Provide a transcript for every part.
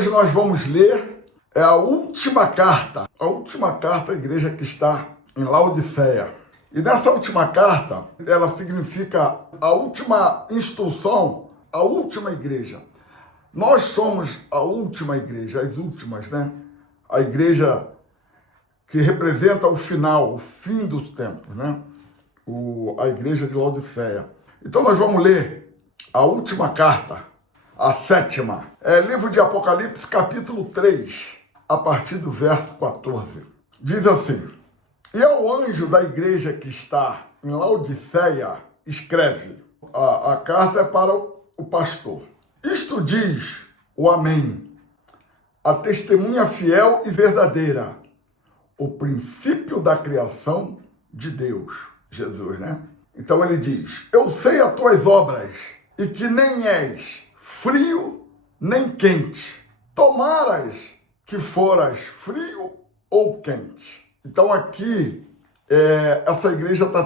Hoje nós vamos ler a última carta à igreja que está em Laodiceia. E nessa última carta, ela significa a última instrução, a última igreja. Nós somos a última igreja, as últimas, né? A igreja que representa o final, o fim dos tempos, né? A igreja de Laodiceia. Então nós vamos ler a última carta, a sétima. É livro de Apocalipse, capítulo 3, a partir do verso 14. Diz assim: E ao anjo da igreja que está em Laodiceia, escreve. A carta é para o pastor. Isto diz o Amém, a testemunha fiel e verdadeira, o princípio da criação de Deus, Jesus, né? Então ele diz: Eu sei as tuas obras, e que nem és frio nem quente. Tomaras que foras frio ou quente. Então aqui, essa igreja está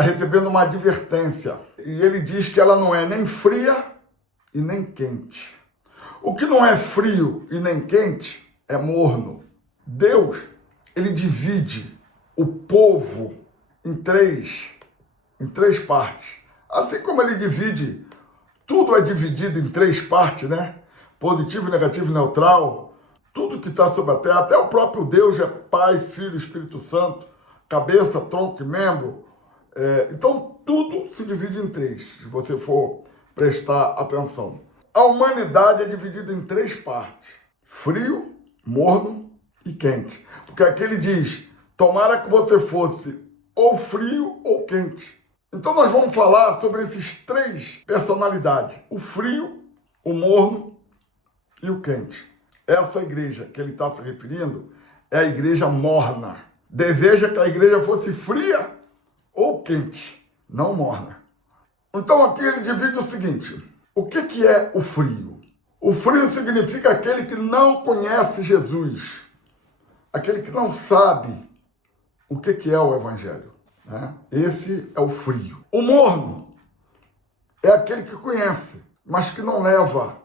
recebendo uma advertência. E ele diz que ela não é nem fria e nem quente. O que não é frio e nem quente é morno. Deus, ele divide o povo em três partes. Assim como ele divide, tudo é dividido em três partes, né? Positivo, negativo, neutral. Tudo que está sobre a terra, até o próprio Deus é Pai, Filho, Espírito Santo, cabeça, tronco e membro. Então, tudo se divide em três, se você for prestar atenção. A humanidade é dividida em três partes: frio, morno e quente. Porque aqui ele diz: tomara que você fosse ou frio ou quente. Então nós vamos falar sobre esses três personalidades: o frio, o morno e o quente. Essa igreja que ele está se referindo é a igreja morna. Deseja que a igreja fosse fria ou quente, não morna. Então aqui ele divide o seguinte: o que é o frio? O frio significa aquele que não conhece Jesus, aquele que não sabe o que é o evangelho, né? Esse é o frio. O morno é aquele que conhece, mas que não leva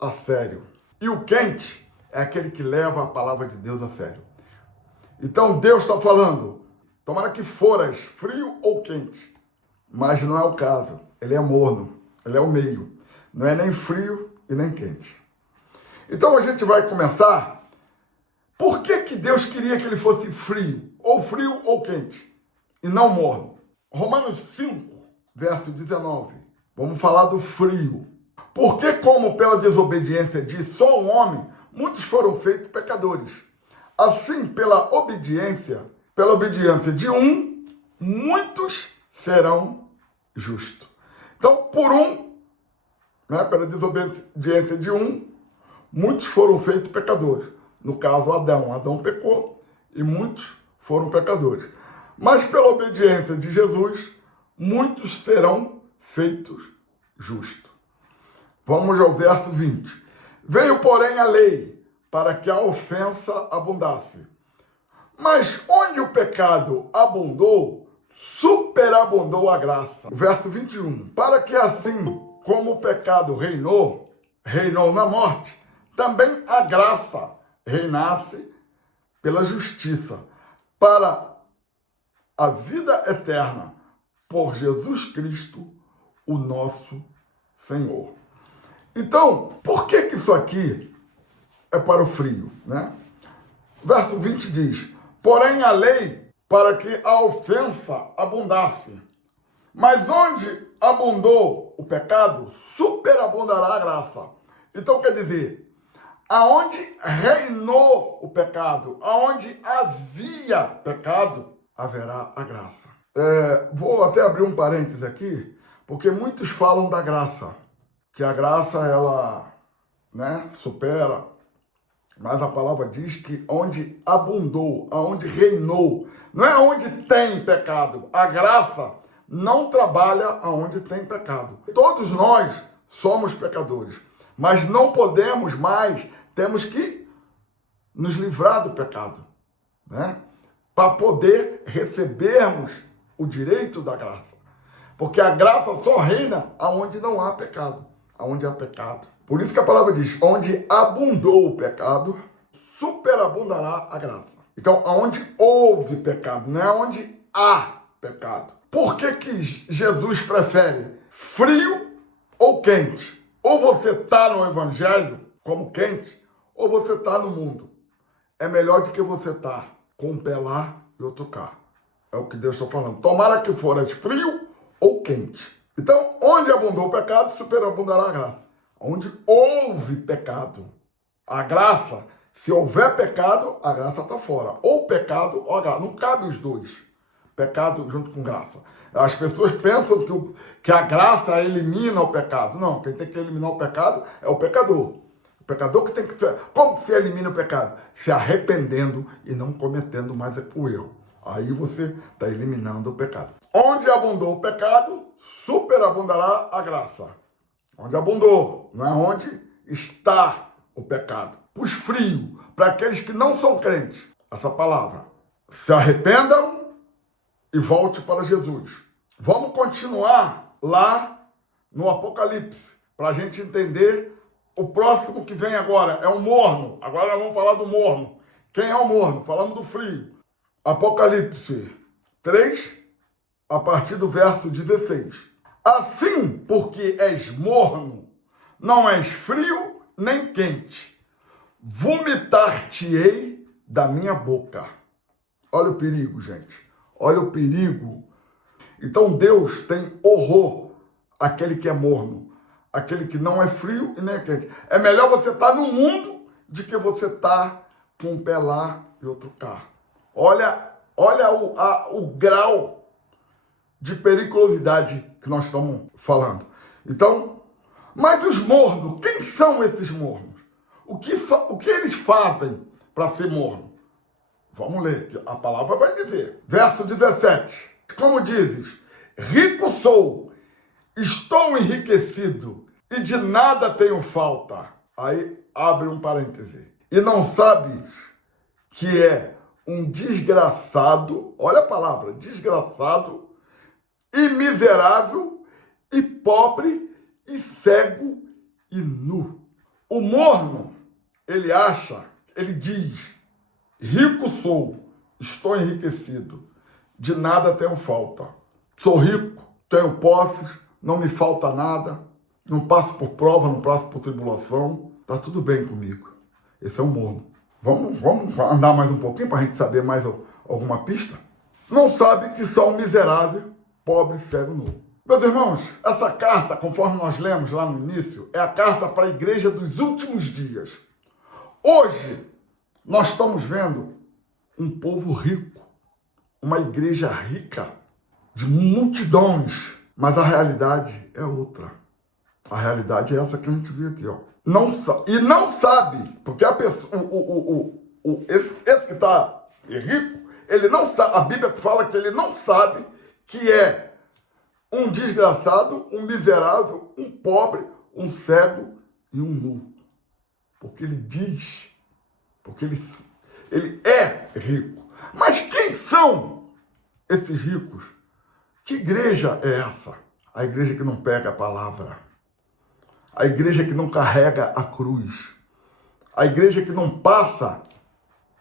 a sério. E o quente é aquele que leva a palavra de Deus a sério. Então Deus está falando: tomara que foras frio ou quente. Mas não é o caso. Ele é morno, ele é o meio. Não é nem frio e nem quente. Então a gente vai começar. Por que Deus queria que ele fosse frio ou quente, e não morno? Romanos 5, verso 19. Vamos falar do frio. Porque como pela desobediência de só um homem, muitos foram feitos pecadores. Assim, pela obediência de um, muitos serão justos. Então, por um, né, pela desobediência de um, muitos foram feitos pecadores. No caso, Adão. Adão pecou e muitos foram pecadores. Mas pela obediência de Jesus, muitos serão feitos justos. Vamos ao verso 20. Veio, porém, a lei para que a ofensa abundasse. Mas onde o pecado abundou, superabundou a graça. Verso 21. Para que assim como o pecado reinou na morte, também a graça reinasse pela justiça, para a vida eterna, por Jesus Cristo, o nosso Senhor. Então, por que isso aqui é para o frio, né? Verso 20 diz: porém a lei para que a ofensa abundasse. Mas onde abundou o pecado, superabundará a graça. Então quer dizer, aonde reinou o pecado, aonde havia pecado, haverá a graça. Vou até abrir um parênteses aqui, porque muitos falam da graça, que a graça, ela, né, supera, mas a palavra diz que onde abundou, aonde reinou, não é onde tem pecado. A graça não trabalha aonde tem pecado. Todos nós somos pecadores, mas não podemos mais, temos que nos livrar do pecado, né? Para poder recebermos o direito da graça. Porque a graça só reina aonde não há pecado. Aonde há pecado, Por isso que a palavra diz, onde abundou o pecado, superabundará a graça. Então, onde houve pecado, não é onde há pecado. Por que Jesus prefere frio ou quente? Ou você está no evangelho como quente, ou você está no mundo. É melhor do que você estar com um pé lá e outro cá. É o que Deus está falando. Tomara que foras frio ou quente. Então, onde abundou o pecado, superabundará a graça. Onde houve pecado, a graça, se houver pecado, a graça está fora. Ou pecado ou a graça. Não cabe os dois. Pecado junto com graça. As pessoas pensam que a graça elimina o pecado. Não, quem tem que eliminar o pecado é o pecador. O pecador que tem que ser... Como que se elimina o pecado? Se arrependendo e não cometendo mais o erro. Aí você está eliminando o pecado. Onde abundou o pecado, superabundará a graça. Onde abundou, não é onde está o pecado. Os frios, para aqueles que não são crentes, essa palavra. Se arrependam e volte para Jesus. Vamos continuar lá no Apocalipse, para a gente entender o próximo que vem agora. É o morno. Agora nós vamos falar do morno. Quem é o morno? Falamos do frio. Apocalipse 3, a partir do verso 16. Assim, porque és morno, não és frio nem quente, vomitar-te-ei da minha boca. Olha o perigo, gente. Olha o perigo. Então Deus tem horror àquele que é morno, aquele que não é frio e nem é quente. É melhor você estar no mundo do que você estar com um pé lá e outro cá. Olha o grau de periculosidade que nós estamos falando. Então, mas os mornos, quem são esses mornos? O que eles fazem para ser morno? Vamos ler, que a palavra vai dizer. Verso 17. Como dizes, rico sou, estou enriquecido e de nada tenho falta. Aí abre um parêntese. E não sabes que é um desgraçado, olha a palavra, desgraçado, e miserável, e pobre, e cego, e nu. O morno, ele diz, rico sou, estou enriquecido, de nada tenho falta. Sou rico, tenho posses, não me falta nada, não passo por prova, não passo por tribulação, está tudo bem comigo. Esse é o morno. Vamos andar mais um pouquinho para a gente saber mais alguma pista? Não sabe que sou um miserável, pobre, cego, nu. Meus irmãos, essa carta, conforme nós lemos lá no início, é a carta para a igreja dos últimos dias. Hoje, nós estamos vendo um povo rico, uma igreja rica, de multidões, mas a realidade é outra. A realidade é essa que a gente viu aqui, ó. Não sabe, porque a pessoa, esse que está rico, ele não sabe, a Bíblia fala que ele não sabe que é um desgraçado, um miserável, um pobre, um cego e um nu. Porque ele diz, porque ele é rico. Mas quem são esses ricos? Que igreja é essa? A igreja que não pega a palavra. A igreja que não carrega a cruz. A igreja que não passa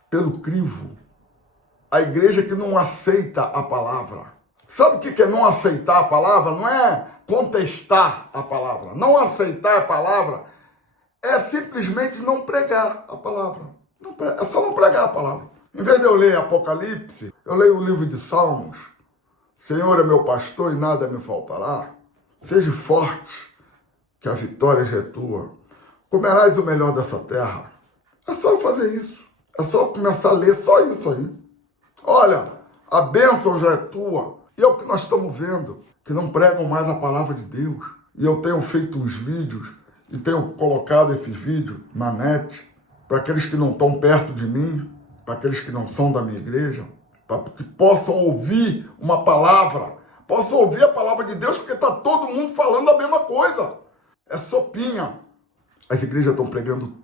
pelo crivo. A igreja que não aceita a palavra. Sabe o que é não aceitar a palavra? Não é contestar a palavra. Não aceitar a palavra é simplesmente não pregar a palavra. É só não pregar a palavra. Em vez de eu ler Apocalipse, eu leio o livro de Salmos. Senhor é meu pastor e nada me faltará. Seja forte, que a vitória já é tua. Comerás o melhor dessa terra. É só eu fazer isso. É só começar a ler só isso aí. Olha, a bênção já é tua. E é o que nós estamos vendo, que não pregam mais a palavra de Deus. E eu tenho feito uns vídeos e tenho colocado esses vídeos na net para aqueles que não estão perto de mim, para aqueles que não são da minha igreja, para que possam ouvir uma palavra, possam ouvir a palavra de Deus, porque está todo mundo falando a mesma coisa. É sopinha. As igrejas estão pregando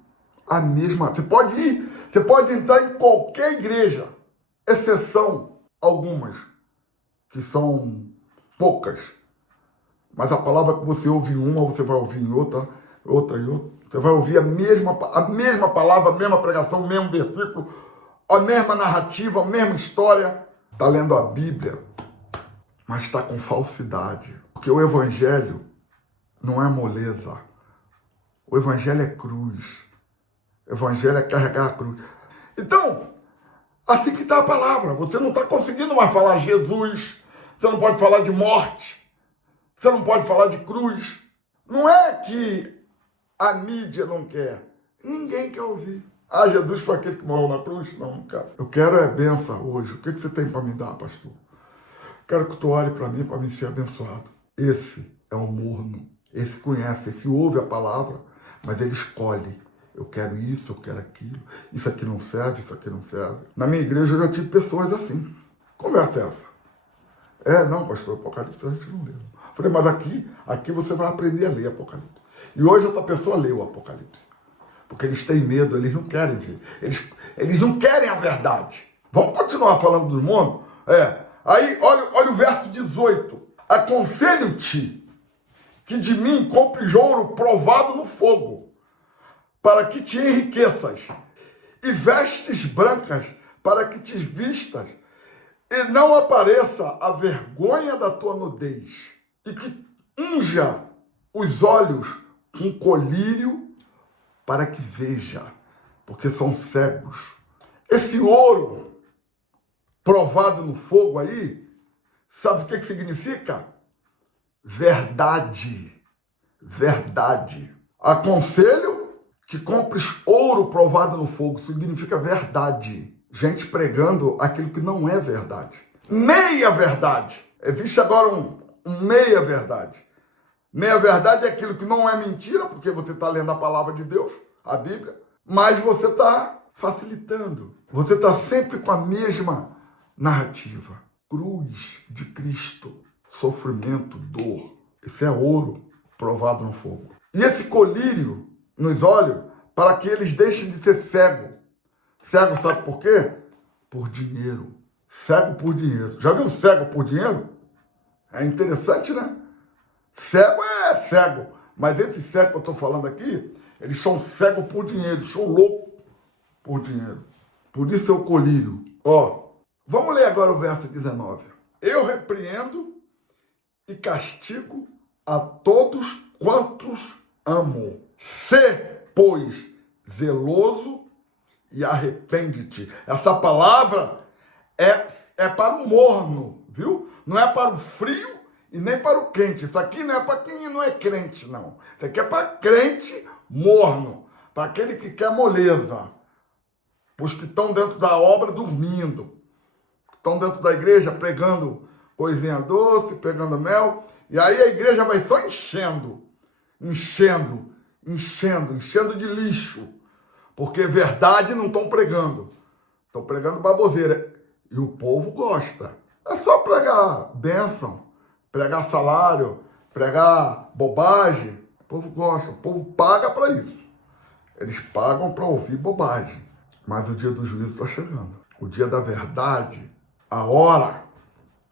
a mesma. Você pode entrar em qualquer igreja, exceção algumas, que são poucas. Mas a palavra que você ouve em uma, você vai ouvir em outra, outra e outra. Você vai ouvir a mesma palavra, a mesma pregação, o mesmo versículo, a mesma narrativa, a mesma história. Está lendo a Bíblia, mas está com falsidade. Porque o Evangelho não é moleza. O Evangelho é cruz. O Evangelho é carregar a cruz. Então, assim que está a palavra. Você não está conseguindo mais falar Jesus. Você não pode falar de morte. Você não pode falar de cruz. Não é que a mídia não quer. Ninguém quer ouvir. Ah, Jesus foi aquele que morreu na cruz? Não, cara. Eu quero é benção hoje. O que você tem para me dar, pastor? Quero que tu ore para mim ser abençoado. Esse é o morno. Esse conhece, esse ouve a palavra, mas ele escolhe. Eu quero isso, eu quero aquilo. Isso aqui não serve, isso aqui não serve. Na minha igreja eu já tive pessoas assim. Conversa é essa? Não, pastor, Apocalipse a gente não lê. Falei, mas aqui você vai aprender a ler Apocalipse. E hoje essa pessoa leu o Apocalipse. Porque eles têm medo, eles não querem ver. Eles não querem a verdade. Vamos continuar falando do mundo? Aí, olha o verso 18. Aconselho-te que de mim compres ouro provado no fogo, para que te enriqueças, e vestes brancas, para que te vistas, e não apareça a vergonha da tua nudez, e que unja os olhos com colírio, para que veja, porque são cegos. Esse ouro provado no fogo aí, sabe o que significa? Verdade. Verdade. Aconselho que compres ouro provado no fogo, significa verdade. Gente pregando aquilo que não é verdade. Meia verdade. Existe agora um meia verdade. Meia verdade é aquilo que não é mentira, porque você está lendo a palavra de Deus, a Bíblia, mas você está facilitando. Você está sempre com a mesma narrativa. Cruz de Cristo, sofrimento, dor. Esse é ouro provado no fogo. E esse colírio nos olhos, para que eles deixem de ser cego. Cego sabe por quê? Por dinheiro. Cego por dinheiro. Já viu cego por dinheiro? É interessante, né? Cego é cego. Mas esse cego que eu estou falando aqui, eles são cegos por dinheiro, eles são loucos por dinheiro. Por isso é o colírio. Vamos ler agora o verso 19. Eu repreendo e castigo a todos quantos amo. Sê, pois, zeloso e arrepende-te. Essa palavra é para o morno, viu? Não é para o frio e nem para o quente. Isso aqui não é para quem não é crente, não. Isso aqui é para crente morno, para aquele que quer moleza, para os que estão dentro da obra dormindo, estão dentro da igreja pregando coisinha doce, pegando mel, e aí a igreja vai só enchendo de lixo, porque verdade não estão pregando, estão pregando baboseira, e o povo gosta. É só pregar bênção, pregar salário, pregar bobagem, o povo gosta, o povo paga para isso. Eles pagam para ouvir bobagem, mas o dia do juízo está chegando, o dia da verdade, a hora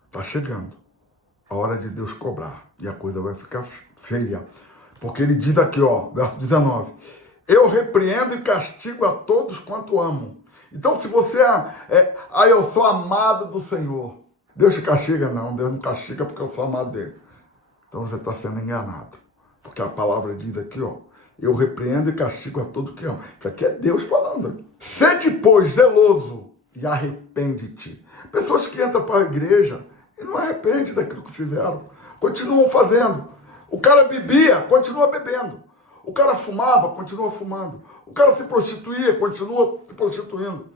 está chegando, a hora de Deus cobrar, e a coisa vai ficar feia. Porque ele diz aqui, verso 19, eu repreendo e castigo a todos quanto amo. Então, se você eu sou amado do Senhor, Deus te castiga? Não, Deus não castiga porque eu sou amado dele. Então você está sendo enganado. Porque a palavra diz aqui, eu repreendo e castigo a todo que amo. Isso aqui é Deus falando. Sede, pois, zeloso e arrepende-te. Pessoas que entram para a igreja e não arrependem daquilo que fizeram. Continuam fazendo. O cara bebia, continua bebendo. O cara fumava, continua fumando. O cara se prostituía, continua se prostituindo.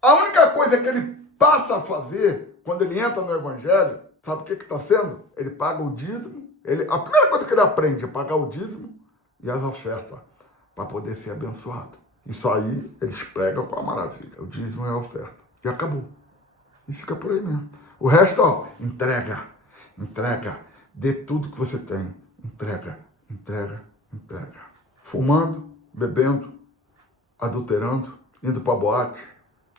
A única coisa que ele passa a fazer quando ele entra no evangelho, sabe o que está sendo? Ele paga o dízimo. A primeira coisa que ele aprende é pagar o dízimo e as ofertas para poder ser abençoado. Isso aí eles pregam com a maravilha. O dízimo é a oferta. E acabou. E fica por aí mesmo. O resto, entrega. Dê tudo que você tem. Entrega. Fumando, bebendo, adulterando, indo para boate,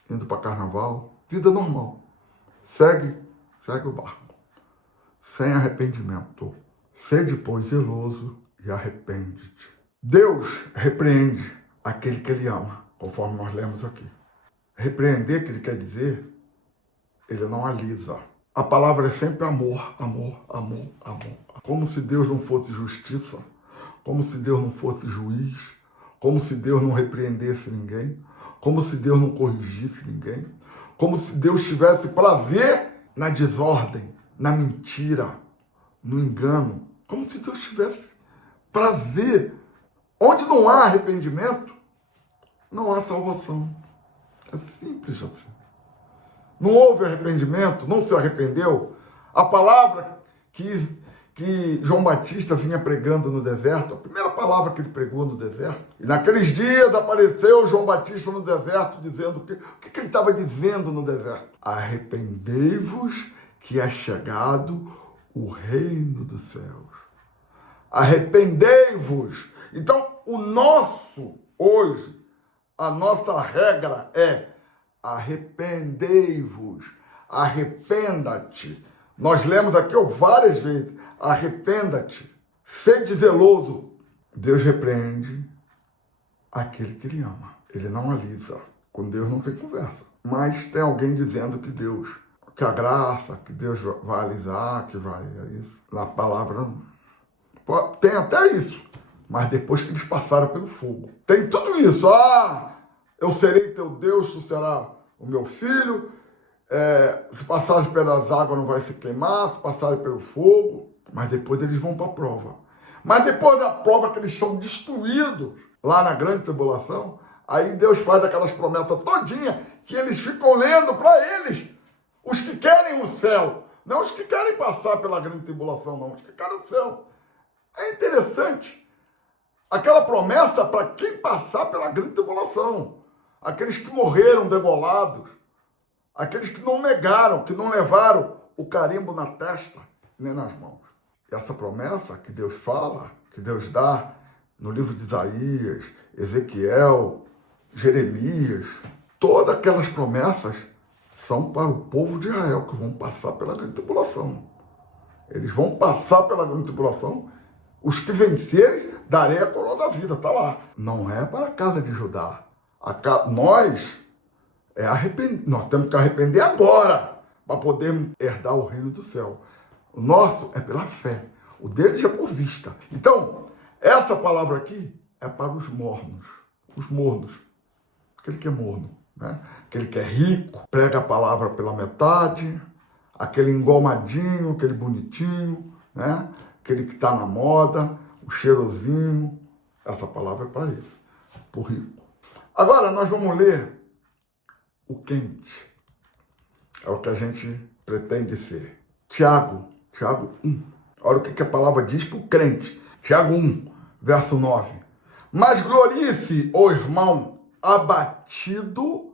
indo para carnaval. Vida normal. Segue o barco. Sem arrependimento. Sede, pois, zeloso e arrepende-te. Deus repreende aquele que ele ama, conforme nós lemos aqui. Repreender, que ele quer dizer, ele não alisa. A palavra é sempre amor, amor, amor, amor. Como se Deus não fosse justiça, como se Deus não fosse juiz, como se Deus não repreendesse ninguém, como se Deus não corrigisse ninguém, como se Deus tivesse prazer na desordem, na mentira, no engano, como se Deus tivesse prazer. Onde não há arrependimento, não há salvação. É simples assim. Não houve arrependimento, não se arrependeu. A palavra que João Batista vinha pregando no deserto, a primeira palavra que ele pregou no deserto, e naqueles dias apareceu João Batista no deserto, dizendo o que ele estava dizendo no deserto? Arrependei-vos que é chegado o reino dos céus. Arrependei-vos. Então, hoje, a nossa regra é arrependei-vos, arrependa-te. Nós lemos aqui várias vezes, arrependa-te, sede zeloso. Deus repreende aquele que ele ama. Ele não alisa. Com Deus não tem conversa. Mas tem alguém dizendo que que a graça, que Deus vai alisar, que vai, é isso. Na palavra, tem até isso. Mas depois que eles passaram pelo fogo. Tem tudo isso. Eu serei teu Deus, tu serás o meu filho. Se passarem pelas águas não vai se queimar, se passarem pelo fogo. Mas depois eles vão para a prova. Mas depois da prova que eles são destruídos, lá na grande tribulação, aí Deus faz aquelas promessas todinhas que eles ficam lendo para eles. Os que querem o céu. Não os que querem passar pela grande tribulação, não. Os que querem o céu. É interessante. Aquela promessa para quem passar pela grande tribulação. Aqueles que morreram degolados. Aqueles que não negaram, que não levaram o carimbo na testa nem nas mãos. E essa promessa que Deus fala, que Deus dá no livro de Isaías, Ezequiel, Jeremias, todas aquelas promessas são para o povo de Israel, que vão passar pela grande tribulação. Eles vão passar pela grande tribulação. Os que vencerem, darei a coroa da vida, está lá. Não é para a casa de Judá. Nós temos que arrepender agora, para poder herdar o reino do céu. O nosso é pela fé, o deles é por vista. Então, essa palavra aqui é para os mornos. Os mornos. Aquele que é morno, né? Aquele que é rico, prega a palavra pela metade, aquele engomadinho, aquele bonitinho, né? Aquele que está na moda, o cheirosinho. Essa palavra é para isso, para o rico. Agora nós vamos ler o quente. É o que a gente pretende ser. Tiago 1. Olha o que a palavra diz para o crente. Tiago 1, verso 9. Mas glorie-se, ó irmão, abatido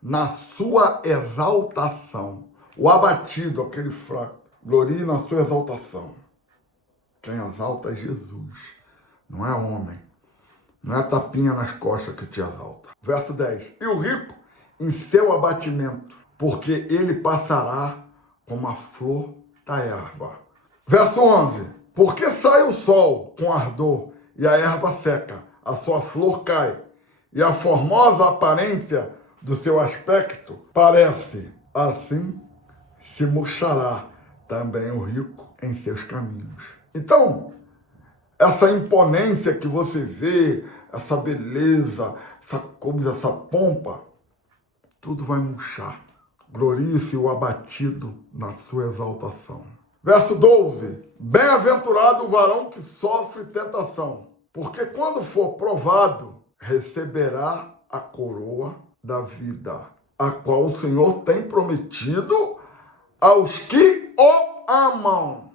na sua exaltação. O abatido, aquele fraco, glorie na sua exaltação. Quem exalta é Jesus, não é homem. Não é tapinha nas costas que te exalta. Verso 10. E o rico em seu abatimento, porque ele passará como a flor da erva. Verso 11. Porque sai o sol com ardor e a erva seca, a sua flor cai, e a formosa aparência do seu aspecto parece, assim se murchará também o rico em seus caminhos. Então, essa imponência que você vê, essa beleza, essa coisa, essa pompa, tudo vai murchar. Glorie-se o abatido na sua exaltação. Verso 12. Bem-aventurado o varão que sofre tentação, porque quando for provado, receberá a coroa da vida, a qual o Senhor tem prometido aos que o amam.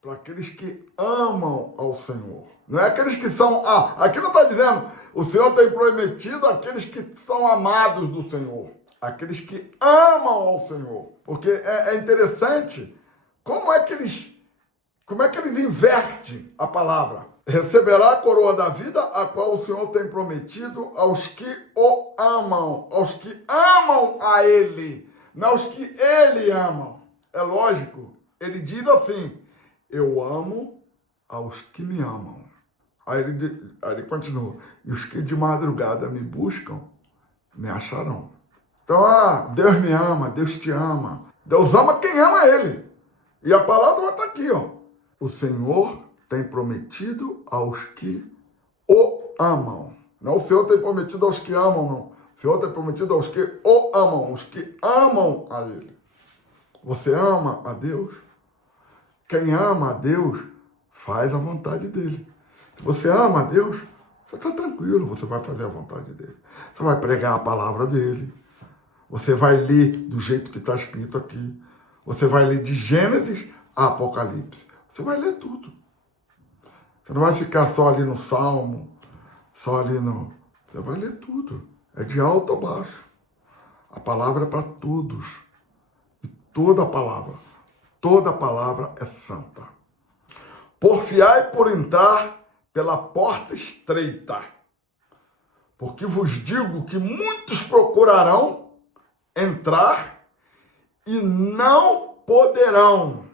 Para aqueles que amam ao Senhor. Não é aqueles que são... aqui não está dizendo, o Senhor tem prometido àqueles que são amados do Senhor. Aqueles que amam ao Senhor. Porque é interessante como é que eles invertem a palavra. Receberá a coroa da vida, a qual o Senhor tem prometido aos que o amam. Aos que amam a Ele. Não aos que Ele amam. É lógico. Ele diz assim: eu amo aos que me amam. Aí ele continua. E os que de madrugada me buscam, me acharão. Então, Deus me ama, Deus te ama. Deus ama quem ama ele. E a palavra está aqui, ó. O Senhor tem prometido aos que o amam. Não, o Senhor tem prometido aos que amam, não. O Senhor tem prometido aos que o amam, os que amam a ele. Você ama a Deus? Quem ama a Deus faz a vontade dele. Se você ama a Deus, você está tranquilo, você vai fazer a vontade dele. Você vai pregar a palavra dele. Você vai ler do jeito que está escrito aqui. Você vai ler de Gênesis a Apocalipse. Você vai ler tudo. Você não vai ficar só ali no Salmo, só ali no... Você vai ler tudo. É de alto a baixo. A palavra é para todos. E toda palavra é santa. Porfiai por entrar pela porta estreita, porque vos digo que muitos procurarão entrar e não poderão.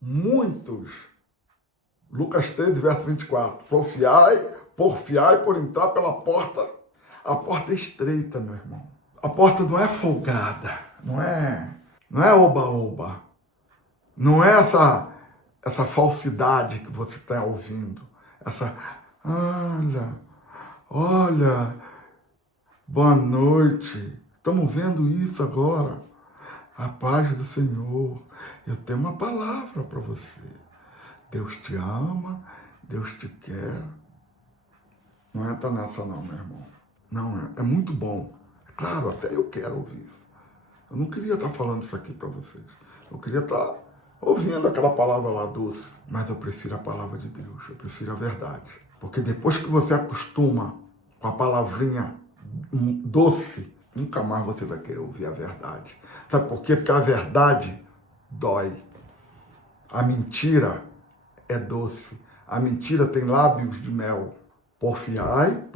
Muitos. Lucas 13, verso 24. Porfiai por entrar pela porta. A porta é estreita, meu irmão. A porta não é folgada. Não é oba-oba. Não é essa falsidade que você está ouvindo. Olha, boa noite. Estamos vendo isso agora. A paz do Senhor. Eu tenho uma palavra para você. Deus te ama, Deus te quer. Não entra nessa não, meu irmão. Não, é muito bom. Claro, até eu quero ouvir isso. Eu não queria estar falando isso aqui para vocês. Eu queria estar ouvindo aquela palavra lá doce. Mas eu prefiro a palavra de Deus, eu prefiro a verdade. Porque depois que você acostuma com a palavrinha doce, nunca mais você vai querer ouvir a verdade. Sabe por quê? Porque a verdade dói. A mentira é doce. A mentira tem lábios de mel. Porfiai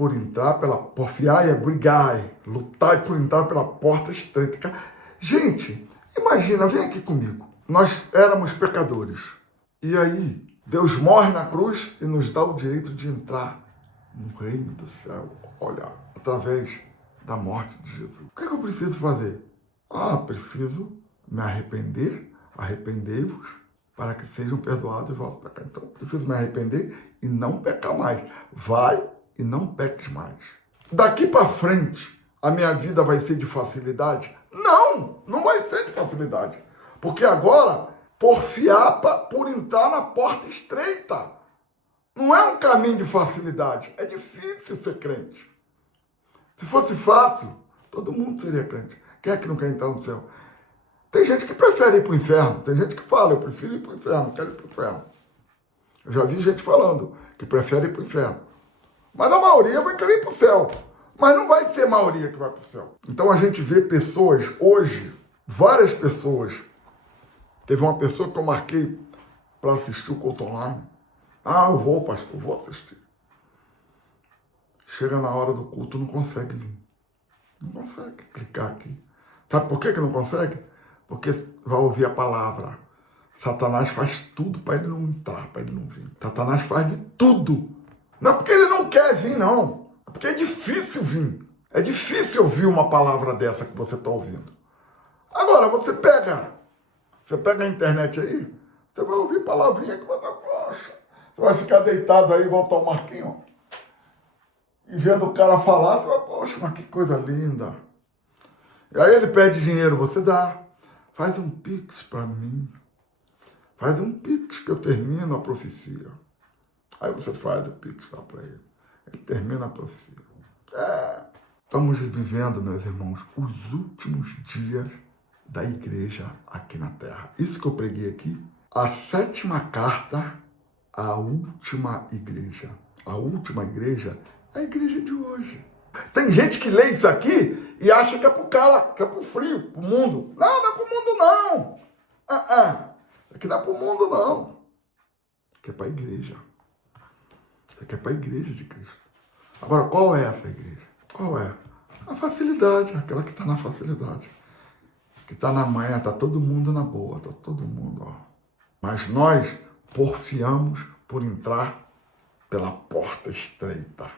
é brigai, lutai por entrar pela porta estreita. Gente, imagina, vem aqui comigo. Nós éramos pecadores. E aí, Deus morre na cruz e nos dá o direito de entrar no reino do céu. Olha, através da morte de Jesus. O que eu preciso fazer? Preciso me arrepender, arrependei-vos, para que sejam perdoados os vossos pecados. Então, eu preciso me arrepender e não pecar mais. Vai e não peques mais. Daqui para frente, a minha vida vai ser de facilidade? Não vai ser de facilidade. Porque agora, porfiar por entrar na porta estreita. Não é um caminho de facilidade. É difícil ser crente. Se fosse fácil, todo mundo seria crente. Quem é que não quer entrar no céu? Tem gente que prefere ir para o inferno. Tem gente que fala, eu prefiro ir para o inferno, quero ir para o inferno. Eu já vi gente falando que prefere ir para o inferno. Mas a maioria vai querer ir para o céu. Mas não vai ser a maioria que vai para o céu. Então a gente vê pessoas hoje, várias pessoas. Teve uma pessoa que eu marquei para assistir o culto online. Eu vou, pastor, eu vou assistir. Chega na hora do culto, não consegue vir. Não consegue clicar aqui. Sabe por que não consegue? Porque vai ouvir a palavra. Satanás faz tudo para ele não entrar, para ele não vir. Satanás faz de tudo. Não é porque ele não quer vir, não. É porque é difícil vir. É difícil ouvir uma palavra dessa que você está ouvindo. Agora, você pega a internet aí, você vai ouvir palavrinha que vai dar, poxa. Você vai ficar deitado aí, igual o Marquinho, e vendo o cara falar, você vai, poxa, mas que coisa linda. E aí ele pede dinheiro, você dá. Faz um pix para mim. Faz um pix que eu termino a profecia. Aí você faz o pix lá para ele. Ele termina a profecia. Estamos vivendo, meus irmãos, os últimos dias da igreja aqui na Terra. Isso que eu preguei aqui, a 7ª carta à última igreja. A última igreja é a igreja de hoje. Tem gente que lê isso aqui e acha que é pro cara, que é pro frio, pro mundo. Não é pro mundo, não. Aqui não é pro mundo, não. Aqui é pra igreja. Aqui é pra igreja de Cristo. Agora, qual é essa igreja? Qual é? A facilidade, aquela que tá na facilidade. Que tá na manhã, tá todo mundo na boa, tá todo mundo, ó. Mas nós porfiamos por entrar pela porta estreita.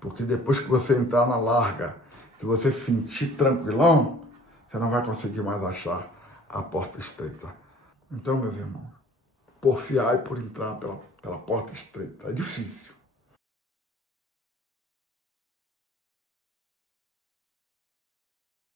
Porque depois que você entrar na larga, se você se sentir tranquilão, você não vai conseguir mais achar a porta estreita. Então, meus irmãos, porfiai por entrar pela porta estreita. É difícil.